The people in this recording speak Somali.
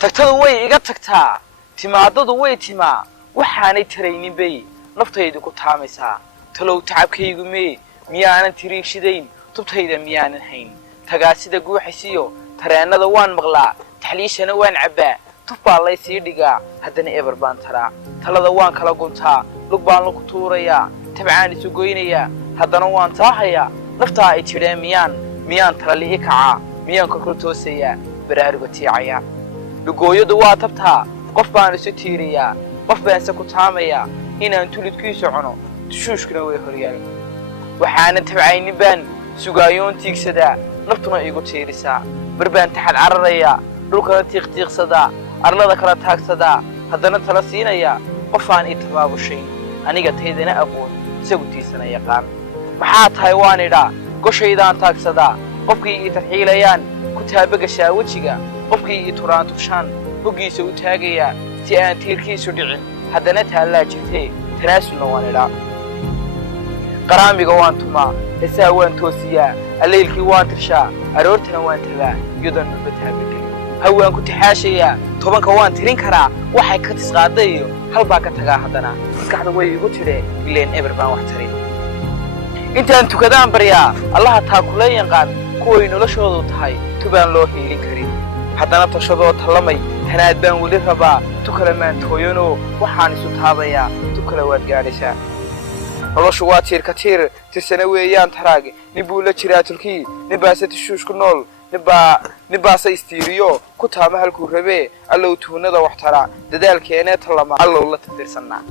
tagtada way iga tagtaa timaadadu way timaa waxaanay taraynin bay naftaydu ku taamaysaa talow tacabkaygu miyaanan tiriigshidayn tubtayda miyaanan hayn tagaasida guuxaysiyo tareennada waan maqlaa taxliishana waan cabbaa tuf baa lay sii dhigaa haddana eber baan taraa talada waan kala guntaa lug baan lagu tuurayaa tabcaan isu goynayaa haddana waan taahayaa naftaa ay tidheen miyaan talali'i kacaa miyaan korkor toosayaa baraaruga tiicayaa lugooyadu waa tabtaa qof baan isu tiiriyaa qof baanse ku taamayaa inaan tulidkiisu cuno tushuushkuna way horyaal waxaanan tabcaynin baan sugaayoon tiigsadaa naftuna igu tiirisaa bar baan taxad cararayaa dhulkana tiiqtiiqsadaa arlada kala taagsadaa haddana tala siinayaa qofaan ii tabaabushayn aniga taydana aqoon isagu tiisana yaqaan maxaa tahay waan idhaa goshaydaan taagsadaa qofkii ii tarxiilayaan ku taabagashaa wejiga qofkii ii turaan tubshaan hoggiisa u taagayaa si aan tiirkiisu dhicin haddana taallaa jirtee tanaasulna waan idhaa qaraamiga waan tumaa heesaha waan toosiyaa allaylkii waan tirshaa aroortana waan tagaa iyadoon nulba taabageli hawaan ku taxaashayaa tobanka waan tirin karaa waxay ka tisqaada iyo halbaa ka tagaa haddana maskaxda way igu tidhee ileen eber baan wax tarin intaan tukadaan baryaa allaha taa kula yaqaan kuway noloshoodu tahay tubaan loo hiilin karin haddana tashadoo tallamay tanaad baan weli rabaa tu kale maan tooyanoo waxaan isu taabayaa tu kale waad gaadhaysaa noloshu waa tiirka tirsana weeyaan taraag nin buu la jiraa tulkii nin baase tishuush ku nool nin baase istiiriyo ku taama halkuu rabee allow tuunada wax tara dadaalkeenee tallama allow la tadirsanaa